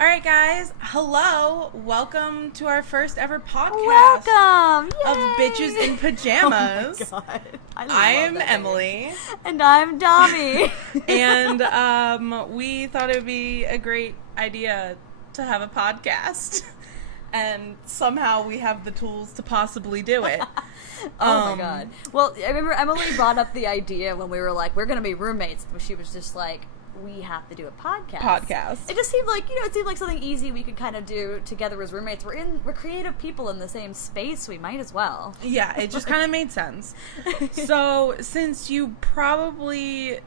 All right, guys. Hello. Welcome to our first ever podcast. Welcome. Yay. Of Bitches in Pajamas. Oh my God. I am Emily. And I'm Domi. And we thought it would be a great idea to have a podcast. And somehow we have the tools to possibly do it. Oh my God. Well, I remember Emily brought up the idea when we were like, we're going to be roommates. She was just like, we have to do a podcast. It just seemed like, it seemed like something easy we could kind of do together as roommates. We're creative people in the same space. We might as well. Yeah, it just kind of made sense. So, since you probably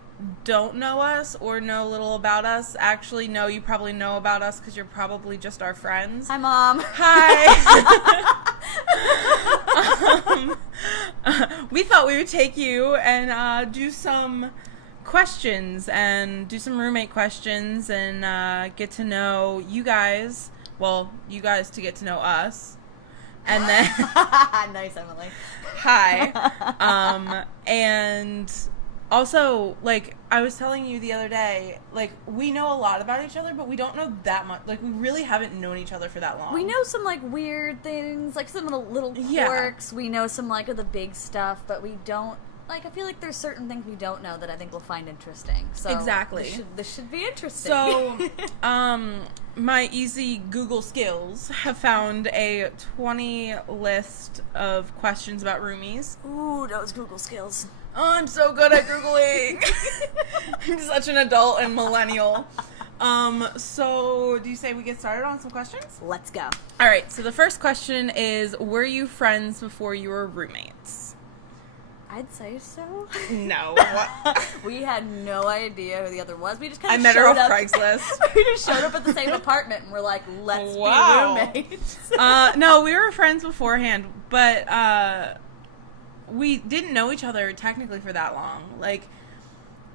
don't know us or know little about us, actually, no, you probably know about us because you're probably just our friends. Hi, Mom. Hi. We thought we would take you and do some questions and do some roommate questions and get to know you guys. Well, you guys to get to know us. And then Nice, Emily. Hi. And also, like, I was telling you the other day, like, we know a lot about each other, but we don't know that much. Like, we really haven't known each other for that long. We know some, like, weird things, like, some of the little quirks. Yeah. We know some, like, of the big stuff, but we don't, like, I feel like there's certain things we don't know that I think we'll find interesting. So exactly. This should be interesting. So, my easy Google skills have found a 20 list of questions about roomies. Ooh, those Google skills. Oh, I'm so good at Googling. I'm such an adult and millennial. So do you say we get started on some questions? Let's go. All right. So the first question is, were you friends before you were roommates? I'd say so. No. We had no idea who the other was. We just kind of met her off Craigslist. We just showed up at the same apartment and we're like, let's be roommates. No, we were friends beforehand, but we didn't know each other technically for that long. Like,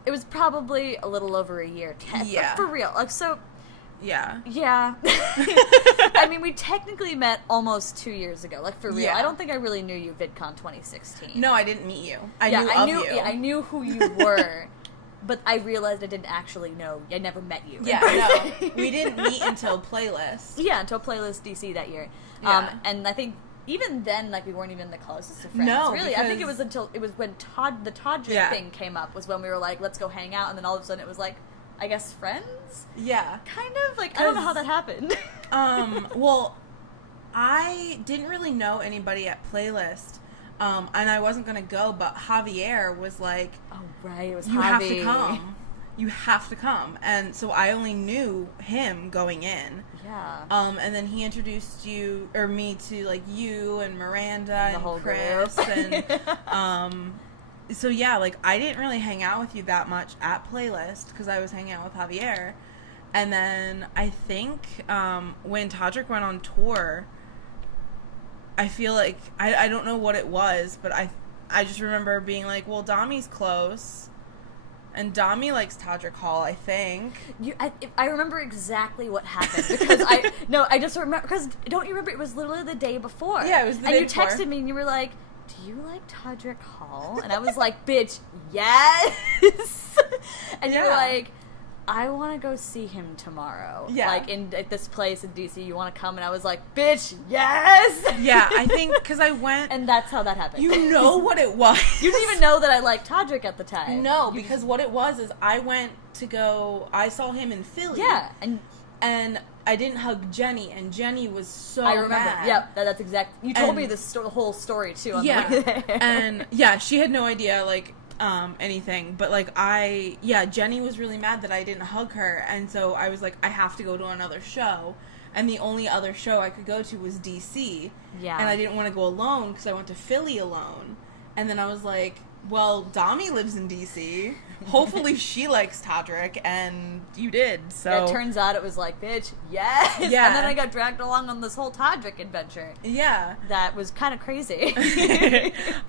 it was probably a little over a year. Yeah. For real. Like, so. Yeah. Yeah. I mean, we technically met almost 2 years ago. Like, for real. Yeah. I don't think I really knew you VidCon 2016. No, I didn't meet you. I knew you. Yeah, I knew who you were. But I realized I didn't actually know. I never met you. Yeah, no. We didn't meet until Playlist. Yeah, until Playlist DC that year. Yeah. And I think even then, like, we weren't even the closest of friends. No, really. I think it was when the Todrick thing came up was when we were like, let's go hang out, and then all of a sudden it was like, I guess friends? Yeah. Kind of, like, I don't know how that happened. Well, I didn't really know anybody at Playlist, and I wasn't going to go, but Javier was like, oh, right, it was you have to come. You have to come. And so I only knew him going in. Yeah. And then he introduced me to, like, you and Miranda and whole Chris. Group. And, so yeah, like, I didn't really hang out with you that much at Playlist because I was hanging out with Javier. And then I think, when Todrick went on tour, I feel like, I don't know what it was, but I just remember being like, well, Domi's close. And Domi likes Todrick Hall, I think. I remember exactly what happened because I just remember, because don't you remember it was literally the day before? Yeah, it was the day before. And you texted me and you were like, do you like Todrick Hall? And I was like, bitch, yes. And you were like, I want to go see him tomorrow. Yeah. Like, at this place in DC, you want to come? And I was like, bitch, yes! Yeah, I think, because I went... And that's how that happened. You know what it was. You didn't even know that I liked Todrick at the time. No, because what it was is I went to go... I saw him in Philly. Yeah, and I didn't hug Jenny, and Jenny was so mad. I remember. Mad. Yep, that's exactly... You told me the whole story, too, on the way there. And, yeah, she had no idea, like... anything, but like Jenny was really mad that I didn't hug her, and so I was like, I have to go to another show, and the only other show I could go to was DC, and I didn't want to go alone because I went to Philly alone, and then I was like, well, Domi lives in DC, hopefully she likes Todrick, and you did, so... Yeah, it turns out it was like, bitch, yes! Yeah. And then I got dragged along on this whole Todrick adventure. Yeah. That was kind of crazy.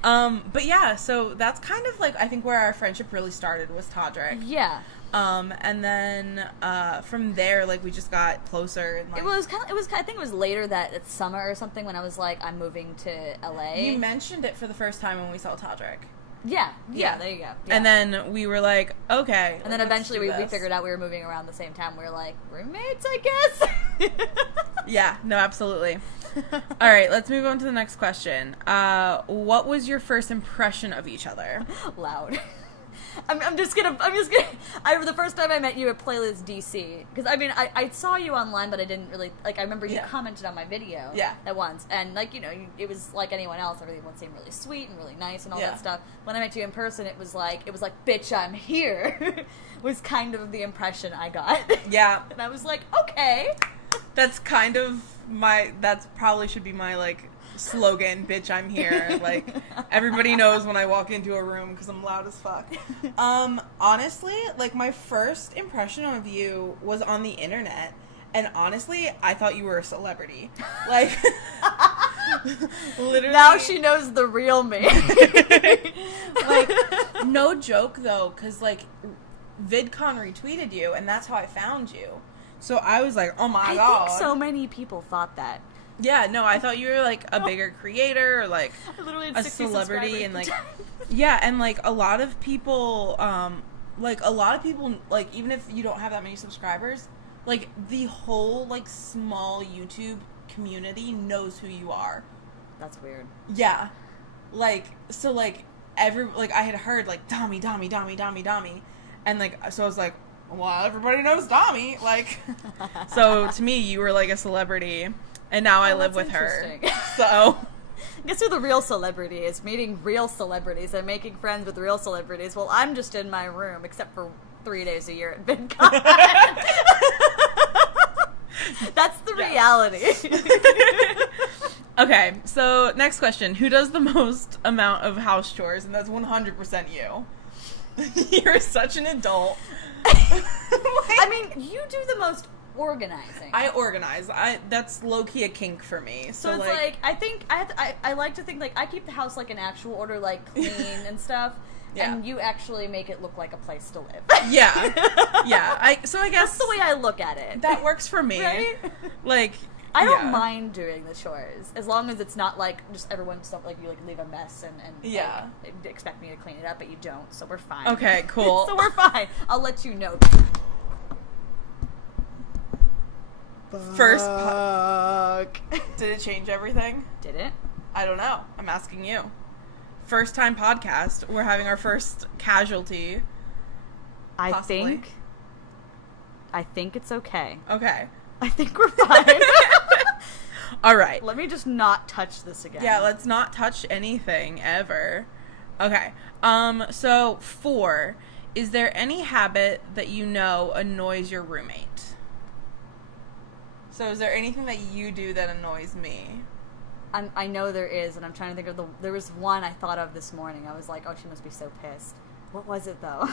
But yeah, so that's kind of like, I think where our friendship really started was Todrick. Yeah. And then, from there, like, we just got closer. And, like, I think it was later that summer or something when I was like, I'm moving to LA. You mentioned it for the first time when we saw Todrick. Yeah, there you go. Yeah. And then we were like, okay. And then eventually we figured out we were moving around the same time. We were like, roommates, I guess? Yeah, no, absolutely. All right, let's move on to the next question. What was your first impression of each other? Loud. I'm just gonna, the first time I met you at Playlist DC, because, I mean, I saw you online, but I didn't really, like, I remember you commented on my video at once, and, like, you know, it was like anyone else, everyone seemed really sweet and really nice and all that stuff. When I met you in person, it was like, bitch, I'm here, was kind of the impression I got. Yeah. And I was like, okay. That's kind of that's probably should be my, like, slogan, bitch, I'm here. Like, everybody knows when I walk into a room because I'm loud as fuck. Honestly, like, my first impression of you was on the internet, and honestly, I thought you were a celebrity. Like, literally. Now she knows the real me. Like, no joke, though, because, like, VidCon retweeted you, and that's how I found you. So I was like, oh my God. I think so many people thought that. Yeah, no, I thought you were, like, a bigger creator, or, like, a celebrity, and, like, yeah, and, like, a lot of people, like, even if you don't have that many subscribers, like, the whole, like, small YouTube community knows who you are. That's weird. Yeah. Like, so, like, I had heard, like, Domi, and, like, so I was like, well, everybody knows Domi, like, so, to me, you were, like, a celebrity. And now I live with her. So, guess who the real celebrity is? Meeting real celebrities and making friends with real celebrities. Well, I'm just in my room, except for 3 days a year at VidCon. That's the reality. Okay, so next question. Who does the most amount of house chores? And that's 100% you. You're such an adult. I mean, you do the most organizing. I organize. That's low-key a kink for me. So it's like I think I like to think, like, I keep the house, like, in actual order, like, clean and stuff. Yeah. And you actually make it look like a place to live. Yeah. Yeah. So I guess that's the way I look at it. That works for me. Right? Like, I don't mind doing the chores as long as it's not like just everyone stuff like you like leave a mess and like, expect me to clean it up, but you don't, so we're fine. Okay, cool. So we're fine. I'll let you know. First did it change everything? Did it? I don't know. I'm asking you. First time podcast. We're having our first casualty. Possibly. I think it's okay. Okay. I think we're fine. All right. Let me just not touch this again. Yeah, let's not touch anything ever. Okay. So 4, is there any habit that you know annoys your roommate? So is there anything that you do that annoys me? I know there is, and I'm trying to think of there was one I thought of this morning. I was like, oh, she must be so pissed. What was it, though?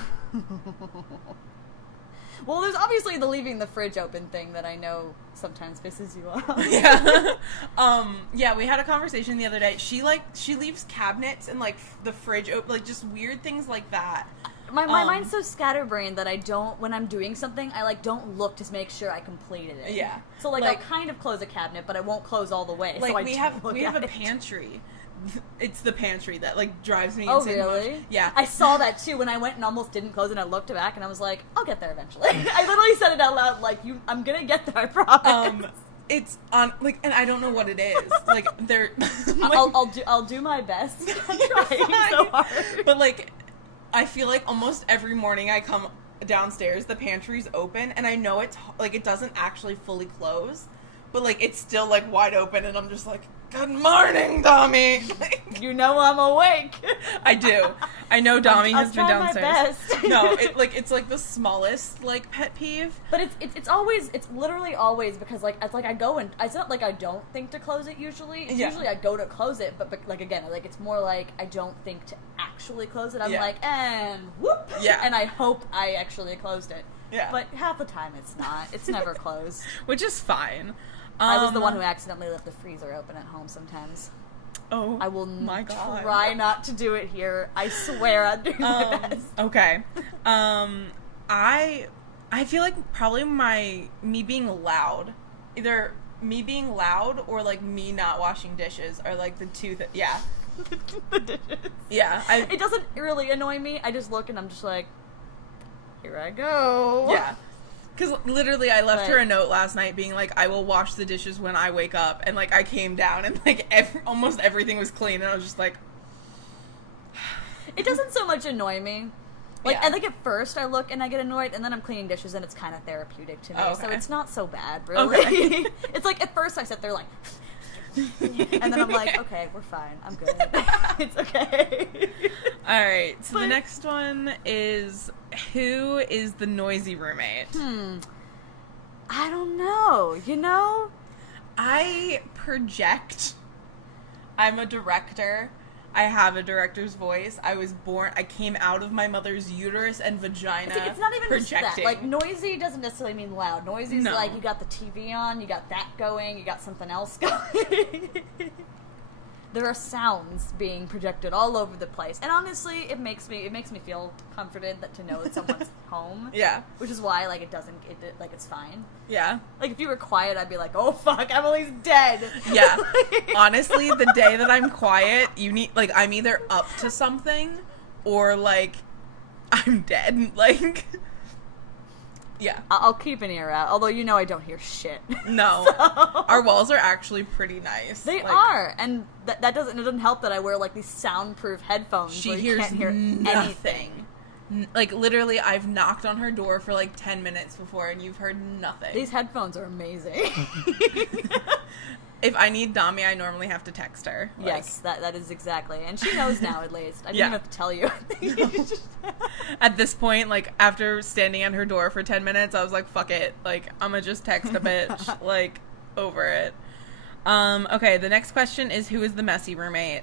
Well, there's obviously the leaving the fridge open thing that I know sometimes pisses you off. Yeah. Yeah, we had a conversation the other day. She leaves cabinets and, like, the fridge open, like, just weird things like that. My mind's so scatterbrained that I don't, when I'm doing something, I, like, don't look to make sure I completed it. Yeah. So, like I'll kind of close a cabinet, but I won't close all the way. Like, so we have a pantry. It's the pantry that, like, drives me insane. Oh, really? Yeah. I saw that, too, when I went and almost didn't close it, and I looked back, and I was like, I'll get there eventually. I literally said it out loud, like, I'm gonna get there, I promise. It's on, like, and I don't know what it is. Like, they're... like, I'll do my best. I'm trying so hard. But, like, I feel like almost every morning I come downstairs, the pantry's open, and I know it's, like, it doesn't actually fully close, but, like, it's still, like, wide open, and I'm just like, good morning, Domi! You know I'm awake. I do. I know Domi has been downstairs. My best. No, it's like the smallest, like, pet peeve. But it's literally always because, like, it's like I go and it's not like I don't think to close it usually. It's usually I go to close it, but like, again, like, it's more like I don't think to actually close it. I'm like, and whoop. Yeah. And I hope I actually closed it. Yeah. But half the time it's not. It's never closed. Which is fine. I was the one who accidentally left the freezer open at home sometimes. Oh, I will my God. Try not to do it here. I swear I'll do my best. Okay. I feel like probably me being loud, either me being loud or, like, me not washing dishes are, like, the two that, yeah. The dishes. Yeah. It doesn't really annoy me. I just look and I'm just like, here I go. Yeah. Because literally I left her a note last night being like, I will wash the dishes when I wake up. And, like, I came down and, like, almost everything was clean. And I was just like... It doesn't so much annoy me. Like, I think at first I look and I get annoyed, and then I'm cleaning dishes and it's kind of therapeutic to me. Oh, okay. So it's not so bad, really. Okay. It's like, at first I sit there like... and then I'm like, okay, we're fine. I'm good. It's okay. Alright, so the next one is, who is the noisy roommate? I don't know. You know? I project. I'm a director. I have a director's voice. I came out of my mother's uterus and vagina. It's not even projecting. Just that. Like, noisy doesn't necessarily mean loud. Noisy is like, you got the TV on, you got that going, you got something else going. There are sounds being projected all over the place. And honestly, it makes me feel comforted to know that someone's home. Yeah. Which is why, like, it's fine. Yeah. Like, if you were quiet, I'd be like, oh, fuck, Emily's dead. Yeah. Honestly, the day that I'm quiet, I'm either up to something or, like, I'm dead. Like, yeah. I'll keep an ear out, although you know I don't hear shit. No. So. Our walls are actually pretty nice. They are, and it doesn't help that I wear, like, these soundproof headphones she hears can't hear anything. Like, literally, I've knocked on her door for, like, 10 minutes before, and you've heard nothing. These headphones are amazing. If I need Domi, I normally have to text her. Like, yes, that is exactly. And she knows now, at least. I didn't even have to tell you. No. At this point, like, after standing at her door for 10 minutes, I was like, fuck it. Like, I'm gonna just text a bitch. Like, over it. Okay, the next question is, who is the messy roommate?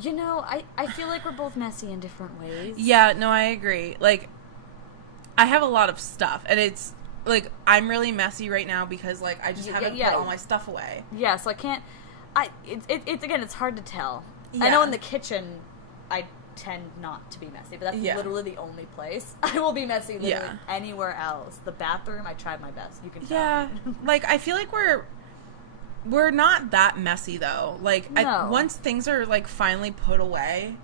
You know, I feel like we're both messy in different ways. Yeah, no, I agree. Like, I have a lot of stuff, and it's... Like, I'm really messy right now because, like, I just haven't put all my stuff away. Yeah, so I can't... It's hard to tell. Yeah. I know in the kitchen, I tend not to be messy, but that's literally the only place I will be messy literally anywhere else. The bathroom, I tried my best. You can tell. Yeah. Like, I feel like we're not that messy, though. Like, no. Once things are, like, finally put away,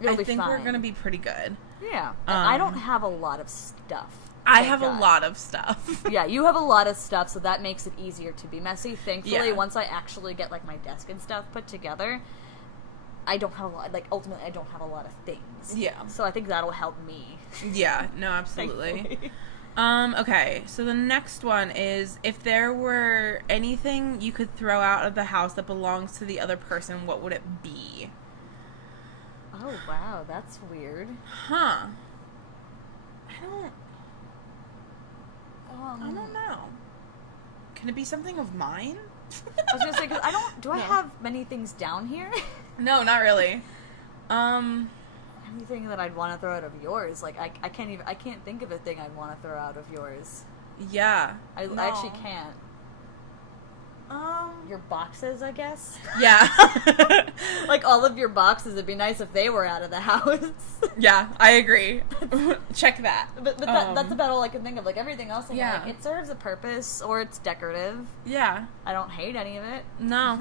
I think we're gonna be pretty good. Yeah. I don't have a lot of stuff. I have a lot of stuff. Yeah, you have a lot of stuff, so that makes it easier to be messy. Thankfully, once I actually get, like, my desk and stuff put together, I don't have a lot, like, ultimately, I don't have a lot of things. Yeah. So I think that'll help me. Yeah, no, absolutely. Okay, so the next one is, if there were anything you could throw out of the house that belongs to the other person, what would it be? Oh, wow, that's weird. Huh. I don't know. Can it be something of mine? I was gonna say, because I have many things down here? No, not really. Anything that I'd want to throw out of yours? Like, I can't think of a thing I'd want to throw out of yours. Yeah. I actually can't. Your boxes, I guess? Yeah. Like, all of your boxes, it'd be nice if they were out of the house. Yeah, I agree. Check that. But that's about all I can think of. Like, everything else, like, it serves a purpose, or it's decorative. Yeah. I don't hate any of it. No.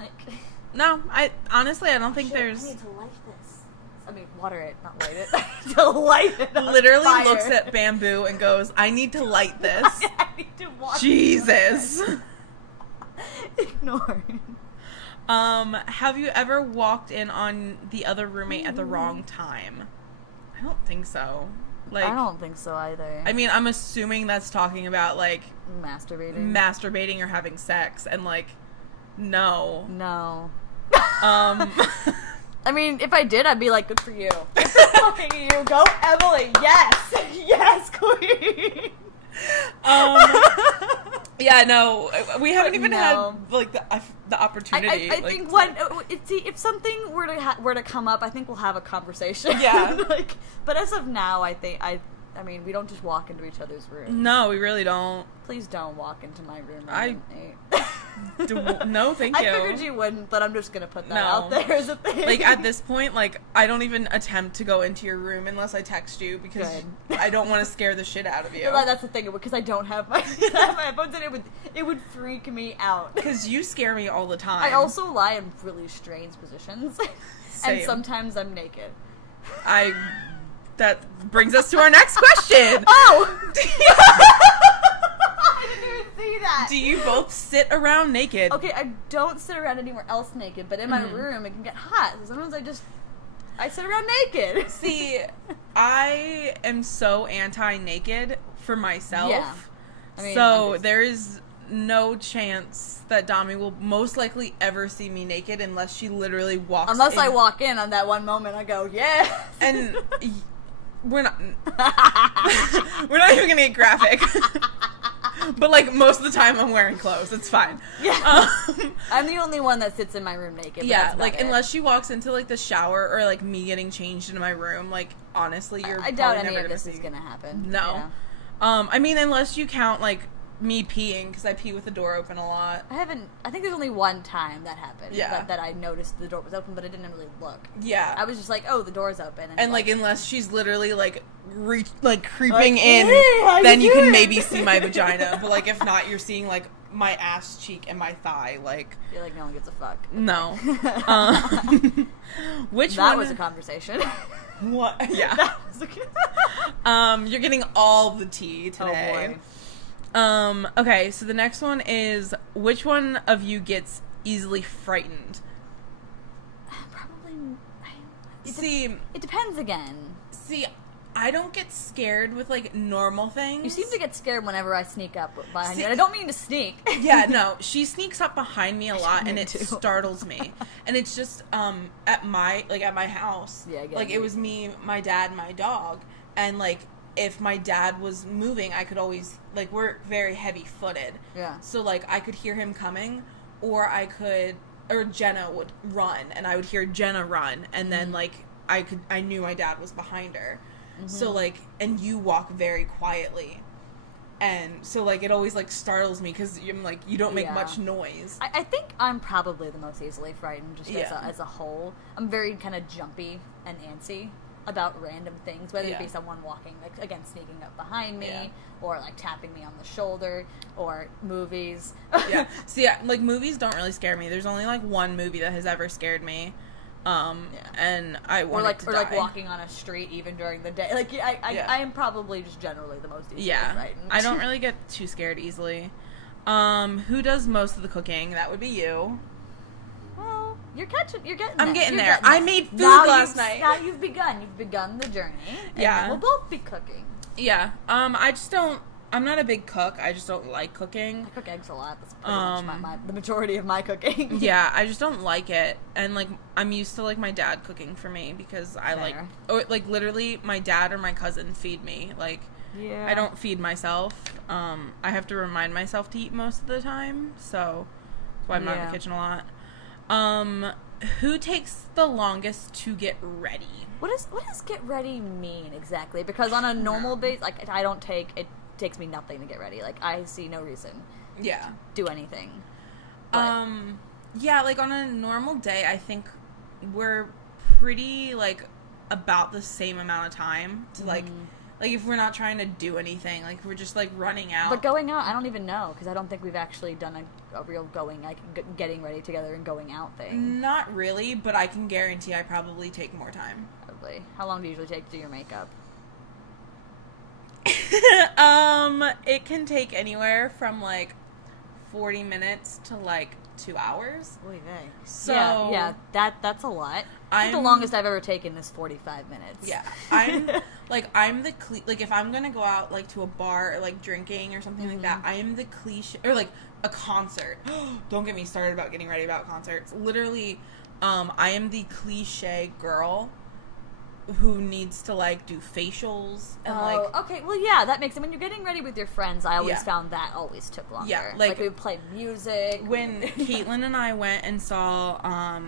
No, honestly, I don't think there's... I need to light this. I mean, water it, not light it. I need to light it on literally fire. Looks at bamboo and goes, I need to light this. I need to watch Jesus. Ignore. Have you ever walked in on the other roommate at the wrong time? I don't think so. Like, I don't think so either. I mean, I'm assuming that's talking about, like... Masturbating or having sex, and, like, no. No. I mean, if I did, I'd be like, good for you. Good for fucking you. Go, Emily. Yes. Yes, queen. Yeah, no, we haven't even had, like, the opportunity. I think if something were to come up, I think we'll have a conversation. Yeah. Like, but as of now, I mean, we don't just walk into each other's rooms. No, we really don't. Please don't walk into my room. No, thank you. I figured you wouldn't, but I'm just gonna put that out there as a thing. Like, at this point, like, I don't even attempt to go into your room unless I text you, because I don't want to scare the shit out of you. Well, that's the thing, because I don't have my headphones, and it would freak me out. Because you scare me all the time. I also lie in really strange positions, and sometimes I'm naked. That brings us to our next question. Oh! see that. Do you both sit around naked? Okay, I don't sit around anywhere else naked, but in my room it can get hot. So sometimes I sit around naked. See, I am so anti-naked for myself. Yeah. I mean, so there is no chance that Domi will most likely ever see me naked unless she literally walks Unless in. I walk in on that one moment, I go, yes. And we're not even gonna get graphic. But like most of the time I'm wearing clothes. It's fine. Yeah. I'm the only one that sits in my room naked. Yeah, like unless she walks into like the shower or like me getting changed in my room, like honestly I doubt any of this is gonna happen. No. Yeah. I mean unless you count like me peeing, because I pee with the door open a lot. I think there's only one time that happened. Yeah. That I noticed the door was open, but I didn't really look. Yeah. I was just like, oh, the door's open. And like unless she's literally like creeping in, then you can maybe see my vagina. But like if not, you're seeing like my ass cheek and my thigh. Like you're like, no one gives a fuck. No. Which that one was a conversation. What? Yeah. That was a you're getting all the tea today. Oh boy. Okay, so the next one is, which one of you gets easily frightened? Probably. It depends again. See, I don't get scared with, like, normal things. You seem to get scared whenever I sneak up behind you. And I don't mean to sneak. Yeah, no. She sneaks up behind me a lot, and it startles me. And it's just, at my house. Yeah, like, it was me, my dad, and my dog. And, like, if my dad was moving, I could always, like, we're very heavy-footed. Yeah. So, like, I could hear him coming, or Jenna would run, and I would hear Jenna run, and then, like, I knew my dad was behind her. Mm-hmm. So, like, and you walk very quietly. And so, like, it always, like, startles me, because I'm, like, you don't make much noise. I think I'm probably the most easily frightened, just as a whole. I'm very kind of jumpy and antsy about random things, whether it be someone walking, like, again, sneaking up behind me, or, like, tapping me on the shoulder, or movies. Yeah. See, like, movies don't really scare me. There's only, like, one movie that has ever scared me, and I want to die. Or, like, walking on a street even during the day. Like, I am probably just generally the most easily frightened. I don't really get too scared easily. Who does most of the cooking? That would be you. You're getting I'm there. getting there. I made food last night. Now you've begun the journey. And we'll both be cooking. Yeah. I'm not a big cook. I just don't like cooking. I cook eggs a lot. That's pretty much the majority of my cooking. Yeah, I just don't like it. And, like, I'm used to, like, my dad cooking for me, because like, literally, my dad or my cousin feed me. Like, I don't feed myself. I have to remind myself to eat most of the time, so that's why I'm not in the kitchen a lot. Who takes the longest to get ready? What does get ready mean exactly? Because on a normal base, like, it takes me nothing to get ready. Like, I see no reason to do anything. But. Yeah, like, on a normal day, I think we're pretty, like, about the same amount of time to, like, if we're not trying to do anything, like, we're just, like, running out. But going out, I don't even know, because I don't think we've actually done a real getting ready together and going out thing. Not really, but I can guarantee I probably take more time. Probably. How long do you usually take to do your makeup? It can take anywhere from, like, 40 minutes to, like, 2 hours. Oy vey. So yeah, that's a lot. I think the longest I've ever taken is 45 minutes. Yeah, like, if I'm gonna go out, like, to a bar or, like, drinking or something like that, I am the cliche, or, like, a concert. Don't get me started about getting ready about concerts. Literally, I am the cliche girl who needs to, like, do facials and, okay, well, yeah, that makes it. When you're getting ready with your friends, I always found that always took longer. Yeah, like we would play music. When Caitlin and I went and saw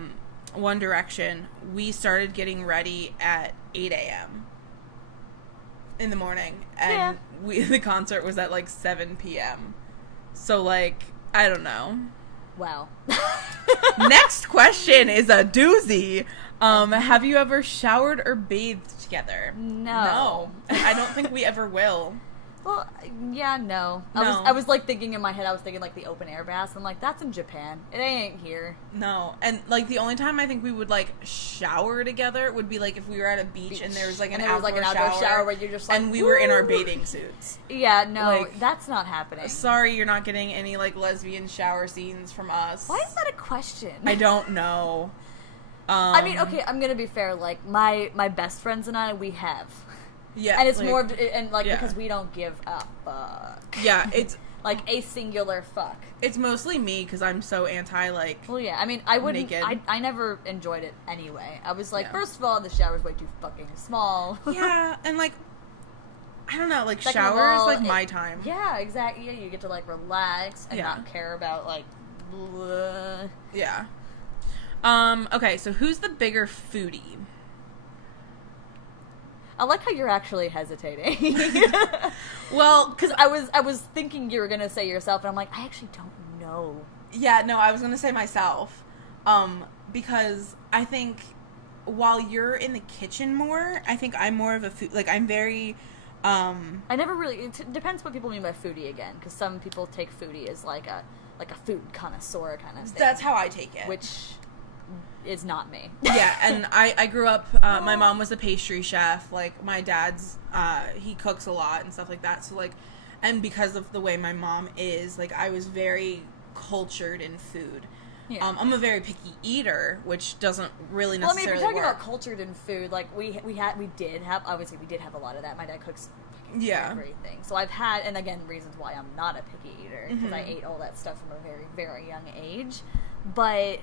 One Direction, we started getting ready at 8 a.m. in the morning, and the concert was at, like, 7 p.m. So, like, I don't know. Wow. Next question is a doozy. Have you ever showered or bathed together? No. I don't think we ever will. Well, yeah, no. I was like thinking in my head, I was thinking like the open air baths. I'm like, that's in Japan. It ain't here. No. And like the only time I think we would like shower together would be like if we were at a beach and there was like an outdoor shower where you're just like, and we were in our bathing suits. Yeah, no, like, that's not happening. Sorry, you're not getting any like lesbian shower scenes from us. Why is that a question? I don't know. I mean, okay, I'm gonna be fair. Like my best friends and I, we have. Yeah, and it's like, more of, because we don't give a fuck. Yeah, it's like a singular fuck. It's mostly me because I'm so anti like. Well, yeah, I mean, I wouldn't. Naked. I never enjoyed it anyway. I was like, first of all, the shower's way too fucking small. Yeah, and like, I don't know, like Second shower all, is like my time. Yeah, exactly. Yeah, you get to like relax and not care about like. Blah. Yeah. Okay, so who's the bigger foodie? I like how you're actually hesitating. Well, because I was thinking you were gonna say yourself, and I'm like, I actually don't know. Yeah, no, I was gonna say myself, because I think while you're in the kitchen more, I think I'm more of a food. Like I'm very. I never really. It depends what people mean by foodie again, because some people take foodie as like a food connoisseur kind of thing. That's how I take it. Which is not me. Yeah, and I grew up, my mom was a pastry chef, like, my dad's, he cooks a lot and stuff like that, so, like, and because of the way my mom is, like, I was very cultured in food. Yeah. I'm a very picky eater, which doesn't really necessarily Well, I mean, if you're talking work. about cultured in food, like, we did have a lot of that. My dad cooks everything. So I've had, and again, reasons why I'm not a picky eater, because I ate all that stuff from a very, very young age, but...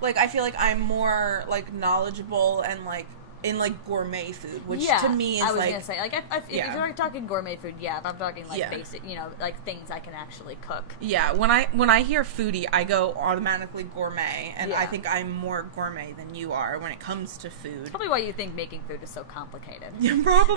Like, I feel like I'm more, like, knowledgeable and, like, in, like, gourmet food, which to me is, like... I was gonna say, like, if you're talking gourmet food, if I'm talking, like, basic, you know, like, things I can actually cook. Yeah, when I hear foodie, I go automatically gourmet, and I think I'm more gourmet than you are when it comes to food. That's probably why you think making food is so complicated. Yeah, probably.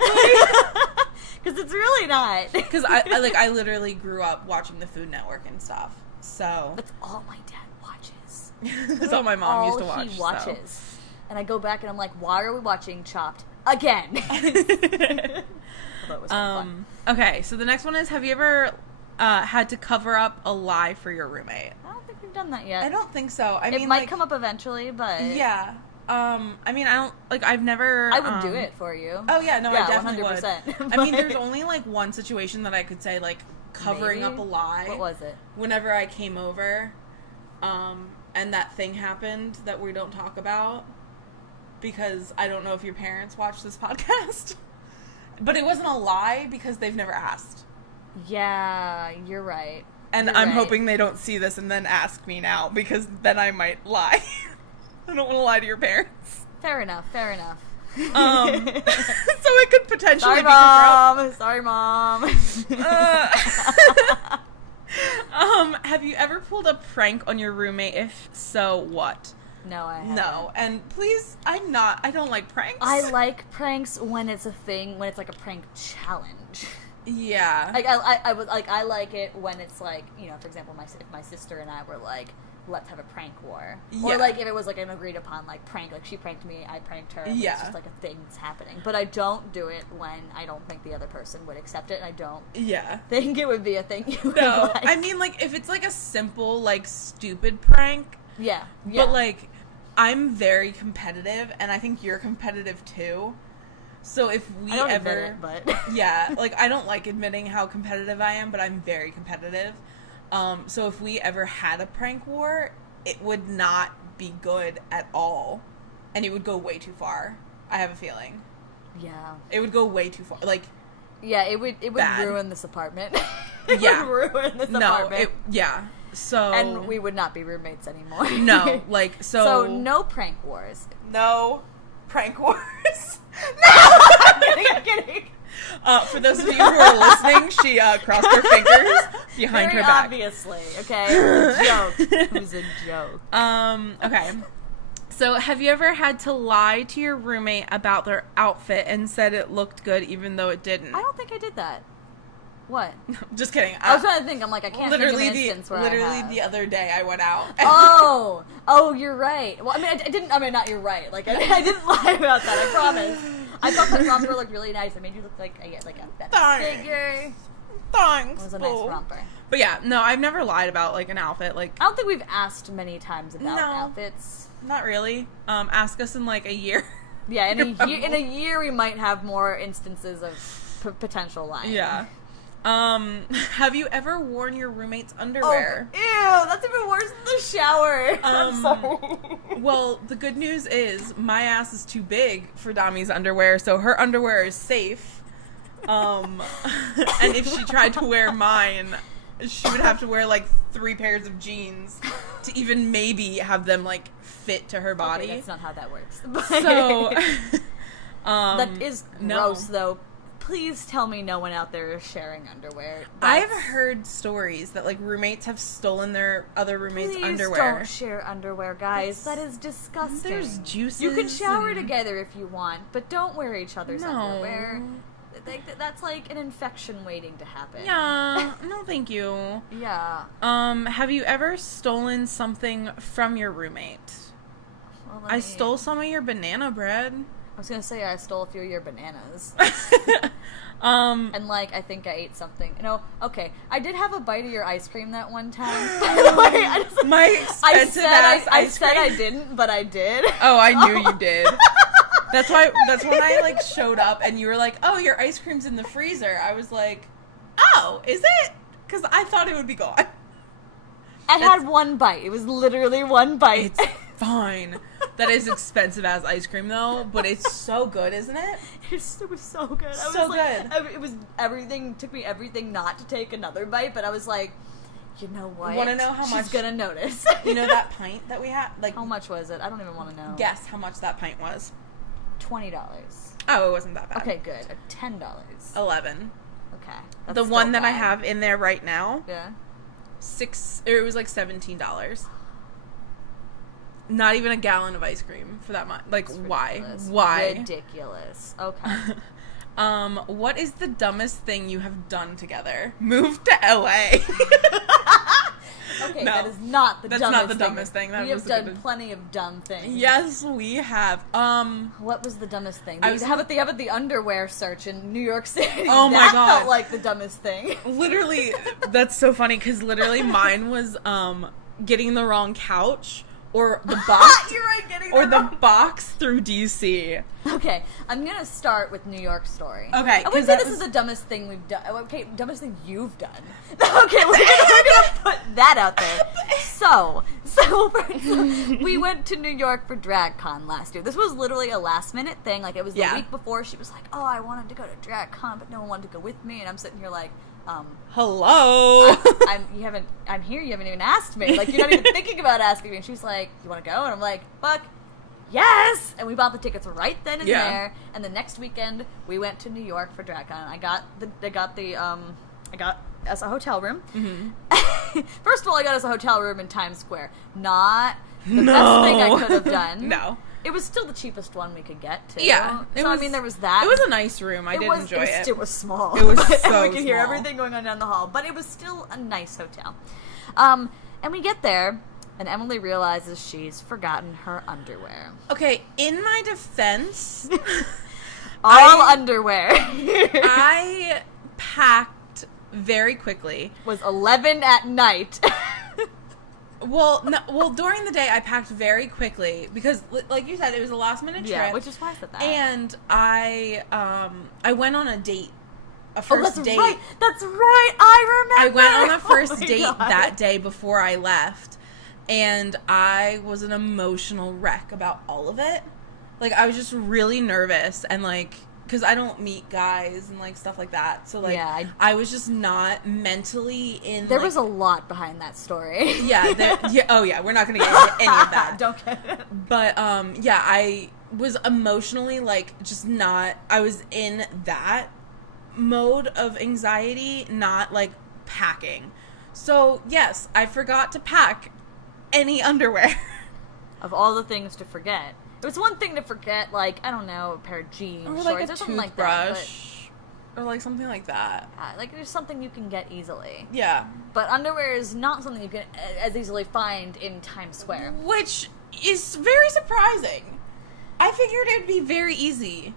Because it's really not. Because I literally grew up watching the Food Network and stuff, so... That's all my dad watches. That's all my mom used to watch. All he watches. So. And I go back and I'm like, why are we watching Chopped again? Although it was fun. Okay, so the next one is, have you ever had to cover up a lie for your roommate? I don't think we've done that yet. I don't think so. It might come up eventually, but... Yeah. I mean, I don't, like, I've never... I would do it for you. Oh, yeah, no, I definitely 100%. would. I mean, there's only, like, one situation that I could say, like, covering up a lie. What was it? Whenever I came over, and that thing happened that we don't talk about, because I don't know if your parents watch this podcast, but it wasn't a lie because they've never asked. Yeah, you're right. And I'm hoping they don't see this and then ask me now, because then I might lie. I don't want to lie to your parents. Fair enough. So it could potentially Sorry, be Mom. Sorry, Mom. Have you ever pulled a prank on your roommate? If so, what? No, I haven't. No, and please, I don't like pranks. I like pranks when it's a thing, when it's like a prank challenge. Yeah. Like I like it when it's like, you know, for example, if my sister and I were like, let's have a prank war. Yeah. Or like if it was like an agreed upon like prank, like she pranked me, I pranked her, and it's just like a thing that's happening. But I don't do it when I don't think the other person would accept it, and I don't think it would be a thing you would like. I mean, like, if it's like a simple, like, stupid prank. Yeah. But like, I'm very competitive, and I think you're competitive too. So if we I don't ever admit it, but yeah, like, I don't like admitting how competitive I am, but I'm very competitive. So if we ever had a prank war, it would not be good at all. And it would go way too far. I have a feeling. Yeah. It would go way too far. Like, yeah, it would ruin this apartment. It would ruin this apartment. So... And we would not be roommates anymore. No, like, so... So, no prank wars. No prank wars. No! I'm kidding. For those of you who are listening, she crossed her fingers behind her back. Obviously, okay? It was a joke. It was a joke. Okay. So, have you ever had to lie to your roommate about their outfit and said it looked good even though it didn't? I don't think I did that. What? Just kidding. I was trying to think. I'm like, I can't think of an instance where literally the other day I went out. Oh, you're right. Well, I mean, I didn't. I mean, not you're right. Like, I didn't lie about that. I promise. I thought that romper looked really nice. I made you look like a figure. thanks. It was a nice romper. But yeah, no, I've never lied about, like, an outfit. Like, I don't think we've asked many times about outfits. Not really. Ask us in, like, a year. Yeah, in a year we might have more instances of potential lying. Yeah. Have you ever worn your roommate's underwear? Oh, ew, that's even worse than the shower. I'm sorry. Well, the good news is my ass is too big for Domi's underwear, so her underwear is safe. And if she tried to wear mine, she would have to wear, like, 3 pairs of jeans to even maybe have them, like, fit to her body. Okay, that's not how that works. So, that is gross, though. Please tell me no one out there is sharing underwear. I've heard stories that, like, roommates have stolen their other roommates' underwear. Please don't share underwear, guys. That is disgusting. There's juices. You can shower together if you want, but don't wear each other's underwear. That's like an infection waiting to happen. Yeah. No, thank you. Yeah. Have you ever stolen something from your roommate? Well, I stole some of your banana bread. I was gonna say I stole a few of your bananas. And, like, I think I ate something. No, okay. I did have a bite of your ice cream that one time. By the way, my expensive ass ice cream. I didn't, but I did. Oh, I knew you did. That's when I, like, showed up and you were like, oh, your ice cream's in the freezer. I was like, oh, is it? Because I thought it would be gone. I had one bite. It was literally one bite. It's fine. That is expensive as ice cream, though, but it's so good, isn't it? It was so good. It was everything. Took me everything not to take another bite, but I was like, you know what? Want to know how much? She's gonna notice. You know that pint that we had? Like, how much was it? I don't even want to know. Guess how much that pint was. $20. Oh, it wasn't that bad. Okay, good. $10. 11. Okay. The one that I have in there right now. Yeah. It was like $17. Not even a gallon of ice cream for that much. Like, why? Why? Ridiculous. Okay. What is the dumbest thing you have done together? Move to LA. Okay, no, that is not the dumbest thing. That's not the dumbest thing. We have done plenty of dumb things. Yes, we have. What was the dumbest thing? How about the underwear search in New York City? Oh my God. That felt like the dumbest thing. Literally, that's so funny because literally mine was getting the wrong couch. Or the box. You're right, the box through DC. Okay, I'm gonna start with New York story. Okay, I would say this is the dumbest thing we've done. Okay, dumbest thing you've done. Okay, we're gonna put that out there. So we went to New York for DragCon last year. This was literally a last minute thing. Like, it was the week before. She was like, "Oh, I wanted to go to DragCon, but no one wanted to go with me," and I'm sitting here like, hello. I'm here. You haven't even asked me. Like, you're not even thinking about asking me. And she's like, "You want to go?" And I'm like, "Fuck, yes!" And we bought the tickets right then and there. And the next weekend, we went to New York for DragCon. I got us a hotel room. Mm-hmm. First of all, I got us a hotel room in Times Square. Not the best thing I could have done. No. It was still the cheapest one we could get, too. Yeah. I mean, there was that. It was a nice room. I did enjoy it. It was small. It was so we could hear small. everything going on down the hall. But it was still a nice hotel. And we get there, and Emily realizes she's forgotten her underwear. Okay, in my defense... underwear. I packed very quickly. It was 11 at night. Well, during the day I packed very quickly because, like you said, it was a last minute trip. Yeah, which is why I said that. And I went on a date, a first date. Right. That's right. I remember. I went on a first date that day before I left, and I was an emotional wreck about all of it. Like, I was just really nervous and, like, because I don't meet guys and, like, stuff like that. So, like, I was just not mentally in, There was a lot behind that story. Yeah. We're not going to get into any of that. Don't get it. But, I was emotionally, like, just not... I was in that mode of anxiety, not, like, packing. So, yes, I forgot to pack any underwear. Of all the things to forget... It was one thing to forget, like, I don't know, a pair of jeans, or like shorts, a or something like that. Or like something like that. Like, there's something you can get easily. Yeah. But underwear is not something you can as easily find in Times Square. Which is very surprising. I figured it would be very easy.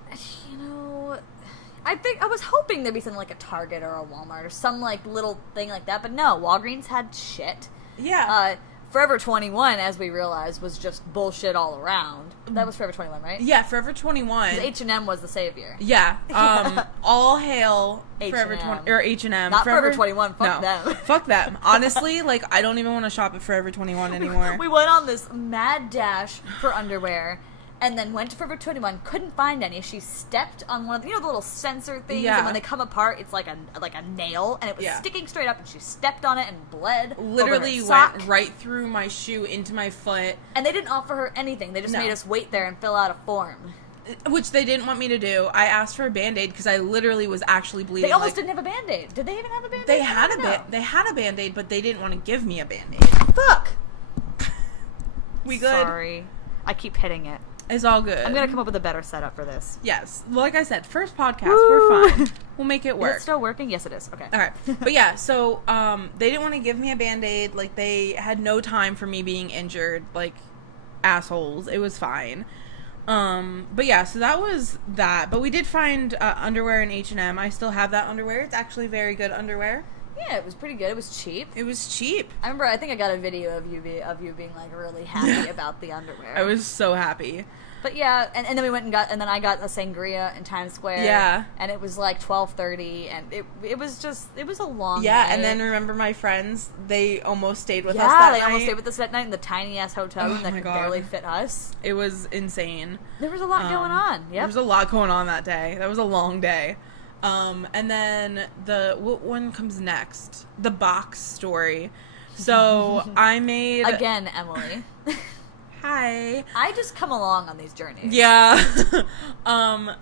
You know, I was hoping there'd be something like a Target or a Walmart or some, like, little thing like that, but no, Walgreens had shit. Yeah. Forever 21, as we realized, was just bullshit all around. That was Forever 21, right? Yeah, Forever 21. H&M was the savior. Yeah. All hail Forever 20 or H&M. Not Forever 21. Fuck them. Fuck them. Honestly, like, I don't even want to shop at Forever 21 anymore. We went on this mad dash for underwear. And then went to Forever 21, couldn't find any. She stepped on one of the little sensor things, and when they come apart, it's like a nail, and it was sticking straight up, and she stepped on it and bled. Literally went right through my shoe into my foot. And they didn't offer her anything. They just made us wait there and fill out a form. Which they didn't want me to do. I asked for a Band-Aid because I literally was actually bleeding. They almost didn't have a Band-Aid. Did they even have a Band-Aid? They had a Band-Aid, but they didn't want to give me a Band-Aid. Fuck! We good? Sorry. I keep hitting it. It's all good. I'm going to come up with a better setup for this. Yes. Like I said, first podcast, we're fine. We'll make it work. Is it still working? Yes, it is. Okay. All right. But yeah, so they didn't want to give me a Band-Aid. Like, they had no time for me being injured. Like, assholes. It was fine. But yeah, so that was that. But we did find underwear in H&M. I still have that underwear. It's actually very good underwear. Yeah, it was pretty good. It was cheap. I remember, I think I got a video of you being, like, really happy about the underwear. I was so happy. But yeah, and then we went and then I got a sangria in Times Square. Yeah. And it was like 12:30, and it was a long Yeah, night. and then remember my friends, they almost stayed with us that night. Yeah, they almost stayed with us that night in the tiny-ass hotel room that could barely fit us. It was insane. There was a lot going on, yep. There was a lot going on that day. That was a long day. And then what one comes next? The box story. So I made... Again, Emily. Hi. I just come along on these journeys. Yeah.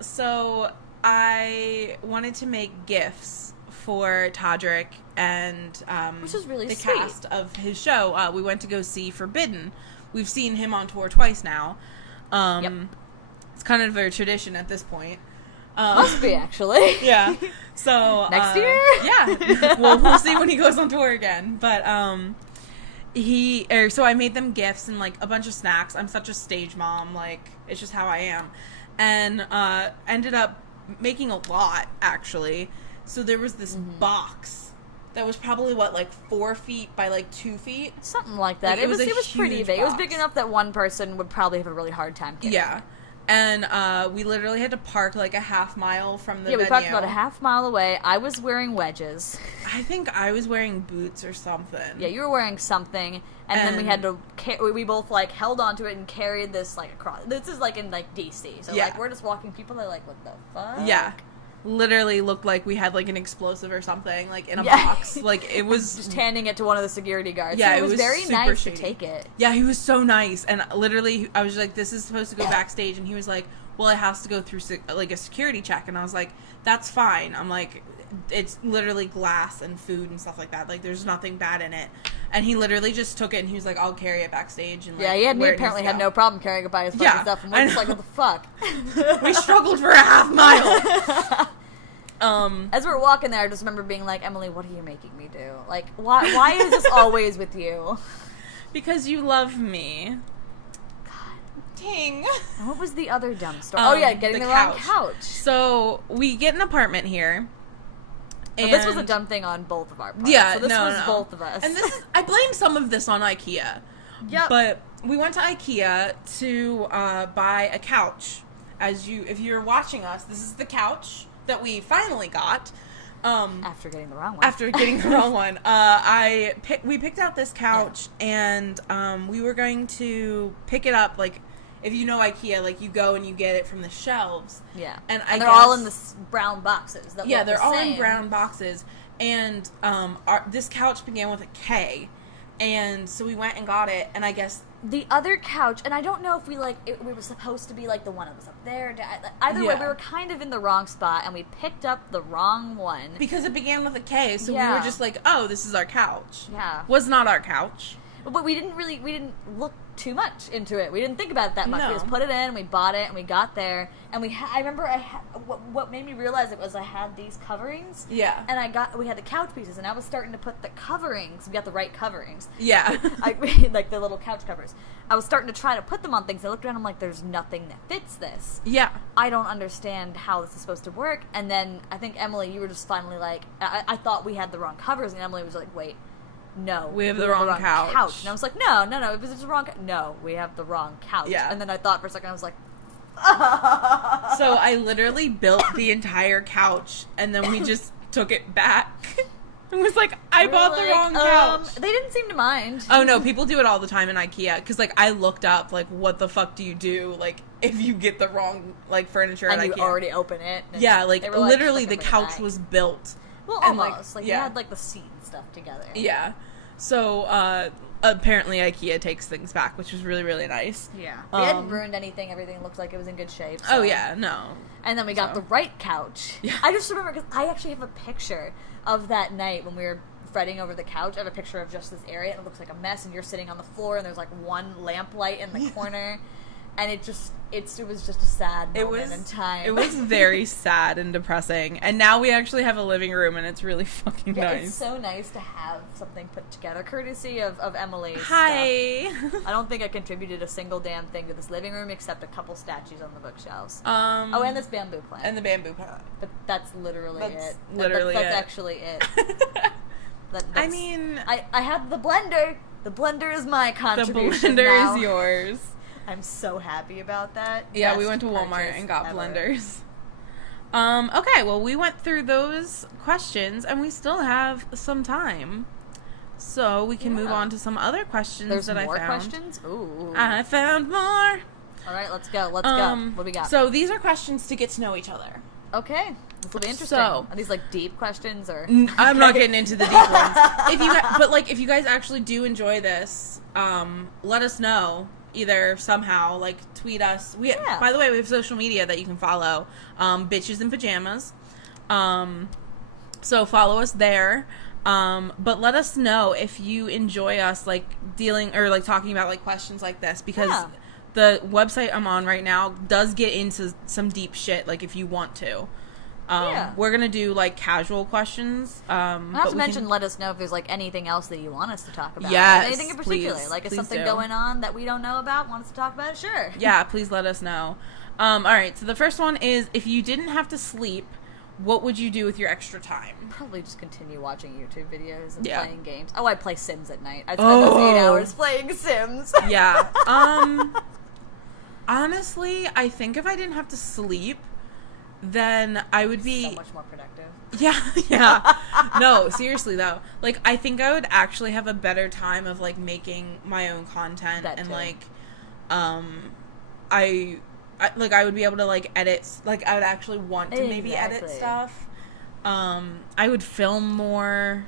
So I wanted to make gifts for Todrick and which is really the sweet. cast of his show. We went to go see Forbidden. We've seen him on tour twice now. Yep. It's kind of a tradition at this point. Must be, actually. Yeah. So next year? Yeah. We'll see when he goes on tour again. But so I made them gifts and like a bunch of snacks. I'm such a stage mom, like it's just how I am. And ended up making a lot, actually. So there was this box that was probably like 4 feet by like 2 feet. Something like that. Like, it was pretty big. Box. It was big enough that one person would probably have a really hard time getting it. And we literally had to park like a half mile from the venue. Yeah, we parked about a half mile away. I was wearing wedges. I think I was wearing boots or something. Yeah, you were wearing something, and then we had to. We both like held onto it and carried this like across. This is like in like DC, so like we're just walking. People are like, "What the fuck?" Yeah. Literally looked like we had like an explosive or something like in a box. Like it was just handing it to one of the security guards. Yeah, so it was very nice to take it. Yeah, he was so nice, and literally I was like, "This is supposed to go backstage," and he was like, "Well, it has to go through like a security check," and I was like, "That's fine." I'm like, "It's literally glass and food and stuff like that. Like, there's nothing bad in it." And he literally just took it and he was like, "I'll carry it backstage." And like, he apparently had no problem carrying it by his fucking stuff. And we're just like, "What the fuck?" We struggled for a half mile. As we were walking there, I just remember being like, "Emily, what are you making me do? Like, why is this always with you?" Because you love me. Dang. What was the other dumb story? Getting the wrong couch. So we get an apartment here. And this was a dumb thing on both of our parts. Yeah, so this was both of us. And I blame some of this on IKEA. Yep. But we went to IKEA to buy a couch. If you're watching us, this is the couch that we finally got. After getting the wrong one. We picked out this couch, and we were going to pick it up, like, if you know IKEA, like, you go and you get it from the shelves. Yeah. And they're all in the brown boxes. They're all in brown boxes. And this couch began with a K. And so we went and got it, and I guess... The other couch, and I don't know if we were supposed to be, like, the one that was up there. Either way, we were kind of in the wrong spot, and we picked up the wrong one. Because it began with a K, so we were just like, oh, this is our couch. Yeah. Was not our couch. But we didn't look too much into it. We didn't think about it that much. No. We just put it in, we bought it, and we got there. And I remember what made me realize it was I had these coverings. Yeah. And we had the couch pieces, and I was starting to put the coverings. We got the right coverings. Yeah. Like the little couch covers. I was starting to try to put them on things. I looked around, I'm like, there's nothing that fits this. Yeah. I don't understand how this is supposed to work. And then I think, Emily, you were just finally like, I thought we had the wrong covers, and Emily was like, wait, no. We have the wrong couch. And I was like, no, it was just the wrong No, we have the wrong couch. Yeah. And then I thought for a second, I was like, so I literally built the entire couch, and then we just took it back. It was like, I bought the wrong couch. They didn't seem to mind. Oh, no, people do it all the time in IKEA. Because, like, I looked up, like, what the fuck do you do, like, if you get the wrong, like, furniture at IKEA. And you already open it. Yeah, like, literally the couch was built. Well, and, almost. Like, you had, like, the seat and stuff together. Yeah. So, apparently IKEA takes things back, which was really, really nice. Yeah. We hadn't ruined anything. Everything looked like it was in good shape. So. Oh, yeah, no. And then we got the right couch. Yeah. I just remember, because I actually have a picture of that night when we were fretting over the couch. I have a picture of just this area, and it looks like a mess, and you're sitting on the floor, and there's, like, one lamplight in the corner. And it was just a sad moment in time. It was very sad and depressing. And now we actually have a living room, and it's really fucking nice. It's so nice to have something put together, courtesy of Emily's Hi. stuff. I don't think I contributed a single damn thing to this living room except a couple statues on the bookshelves. And this bamboo plant. And the bamboo plant. But that's literally it. Literally that's actually it. I mean... I have the blender. The blender is my contribution The blender now. is yours. I'm so happy about that. Yeah, we went to Walmart and got blenders. Okay, well, we went through those questions, and we still have some time. So we can move on to some other questions that I found. There's more questions? Ooh. I found more. All right, let's go. Let's go. What do we got? So these are questions to get to know each other. Okay. This will be interesting. So, are these, like, deep questions, or? I'm not getting into the deep ones. If you guys actually do enjoy this, let us know. Either somehow, like, tweet us. By the way, we have social media that you can follow. Bitches in Pajamas. So follow us there. But let us know if you enjoy us, like, dealing or, like, talking about, like, questions like this. Because the website I'm on right now does get into some deep shit, like, if you want to. We're going to do, like, casual questions. Not to mention, let us know if there's, like, anything else that you want us to talk about. Yes, anything in particular. please, like, is please something going on that we don't know about, want us to talk about it? Sure. Yeah, please let us know. All right, so the first one is, if you didn't have to sleep, what would you do with your extra time? Probably just continue watching YouTube videos and playing games. Oh, I'd play Sims at night. I'd spend those 8 hours playing Sims. Yeah. Honestly, I think if I didn't have to sleep, then I would be so much more productive. Yeah. No, seriously though. Like, I think I would actually have a better time of, like, making my own content and like I would be able to, like, edit, like, I would actually want to maybe edit stuff. I would film more.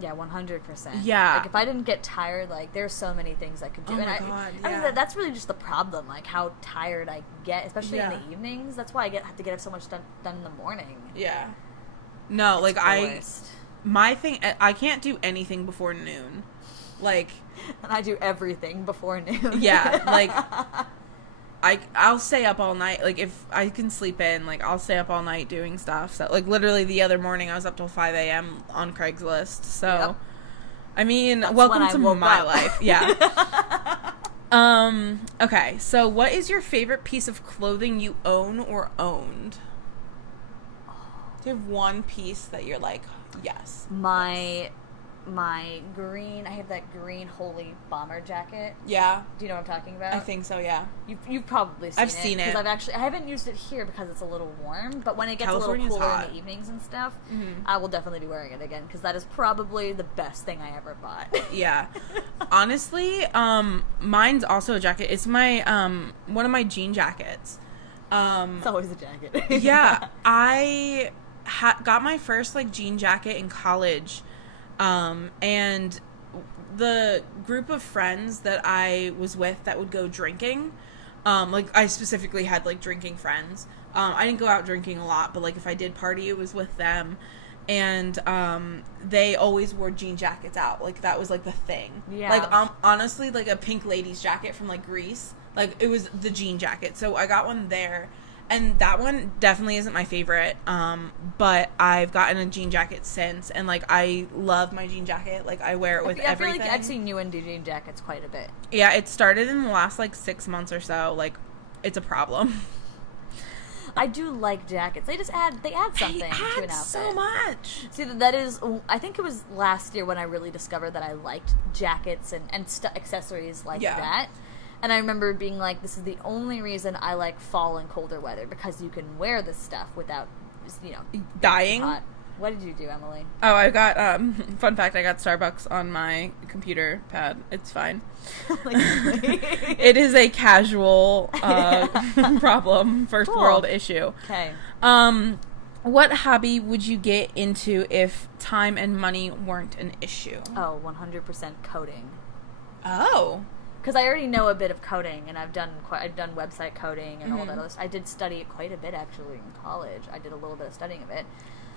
Yeah, 100%. Yeah. Like, if I didn't get tired, like, there's so many things I could do. Oh and my God, I mean, that's really just the problem, like, how tired I get, especially in the evenings. That's why I have to get so much done in the morning. Yeah. No, like, my thing, I can't do anything before noon. Like. And I do everything before noon. Yeah, like, I'll stay up all night. Like, if I can sleep in, like, I'll stay up all night doing stuff. So, like, literally the other morning I was up till 5 a.m. on Craigslist. So, I mean, welcome to my life. Yeah. Okay, so what is your favorite piece of clothing you own or owned? Do you have one piece that you're like, yes? My green, I have that green Holy bomber jacket. Yeah. Do you know what I'm talking about? I think so, yeah. You've probably seen it. I've seen it. Because I haven't used it here because it's a little warm, but when it gets a little cooler in the evenings and stuff, I will definitely be wearing it again, because that is probably the best thing I ever bought. Yeah. Honestly, mine's also a jacket. It's my, one of my jean jackets. It's always a jacket. Yeah. I got my first, like, jean jacket in college. And the group of friends that I was with that would go drinking, like, I specifically had, like, drinking friends. I didn't go out drinking a lot, but, like, if I did party, it was with them. and they always wore jean jackets out. Like, that was, like, the thing. Yeah. Like, honestly, like, a pink ladies jacket from, like, Greece. Like, it was the jean jacket. So I got one there. And that one definitely isn't my favorite. But I've gotten a jean jacket since. And, like, I love my jean jacket. Like, I wear it with everything. I feel like I've seen you in jean jackets quite a bit. Yeah, it started in the last, like, 6 months or so. Like, it's a problem. I do like jackets. They add something to an outfit. So much. See, that is, I think it was last year when I really discovered that I liked jackets and accessories like that. And I remember being like, this is the only reason I like fall and colder weather, because you can wear this stuff without, dying. Hot. What did you do, Emily? Oh, I got, fun fact, I got Starbucks on my computer pad. It's fine. It is a casual problem, first world issue. Okay. What hobby would you get into if time and money weren't an issue? Oh, 100% coding. Oh. Because I already know a bit of coding, and I've done website coding and all that other stuff. I did study it quite a bit, actually, in college. I did a little bit of studying of it.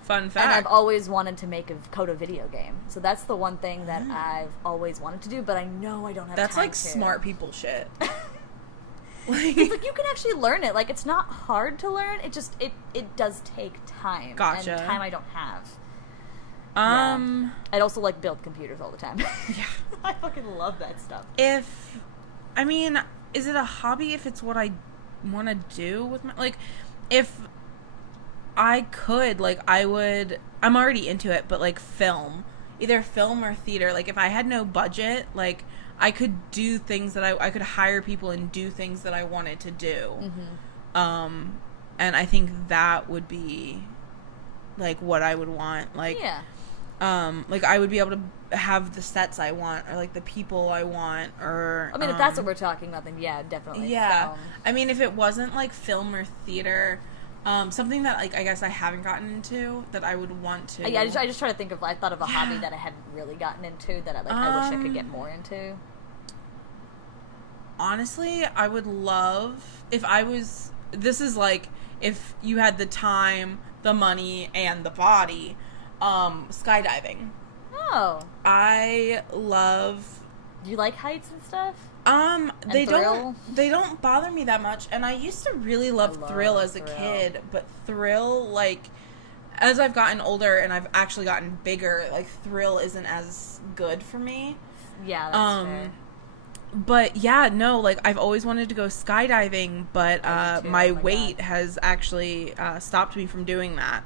Fun fact. And I've always wanted to code a video game. So that's the one thing that I've always wanted to do, but I know I don't have time to. That's like smart people shit. It's like you can actually learn it. Like, it's not hard to learn. It just, it does take time. Gotcha. And time I don't have. Yeah. I'd also like build computers all the time. Yeah. I fucking love that stuff. Is it a hobby if it's what I want to do with my, like, if I could, like, I'm already into it, but, like, either film or theater, like, if I had no budget, like, I could do things that I could hire people and do things that I wanted to do. Mm-hmm. And I think that would be, like, what I would want, like, like, I would be able to have the sets I want, or, like, the people I want, or... I mean, if that's what we're talking about, then yeah, definitely. Yeah. Film. I mean, if it wasn't, like, film or theater, something that, like, I guess I haven't gotten into that I would want to... Yeah, I just try to think of... I thought of a hobby that I hadn't really gotten into that I wish I could get more into. Honestly, I would love... If I was... This is, like, if you had the time, the money, and the body... skydiving. Oh. I love... Do you like heights and stuff? They don't bother me that much, and I used to really love Thrill as a kid, but Thrill, like, as I've gotten older and I've actually gotten bigger, like, Thrill isn't as good for me. Yeah, that's fair. But yeah, no, like, I've always wanted to go skydiving, but my weight has actually stopped me from doing that.